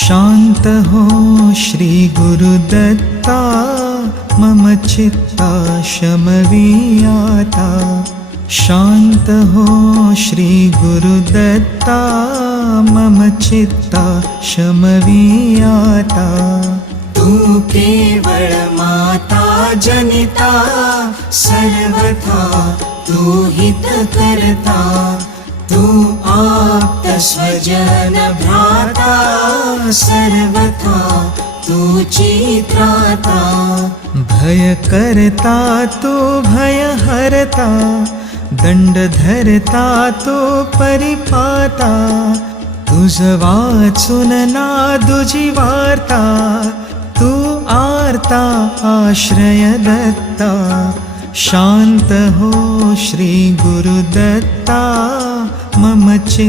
शांत हो श्री गुरुदत्ता, मम चित्ता शमवी आता। शांत हो श्री गुरुदत्ता, मम चित्ता शमवी आता। तू केवळ माता जनिता, सर्वथा तू हित करता। तू आप्त स्वजन भ्राता, सर्वथा तूची त्राता। भय करता तू भय हरता, दंड धरता तू परिपाता। तुझ वाचून नादुजी वार्ता, तू आर्ता आश्रय दत्ता। शांत हो श्री गुरुदत्ता, मम चित्ता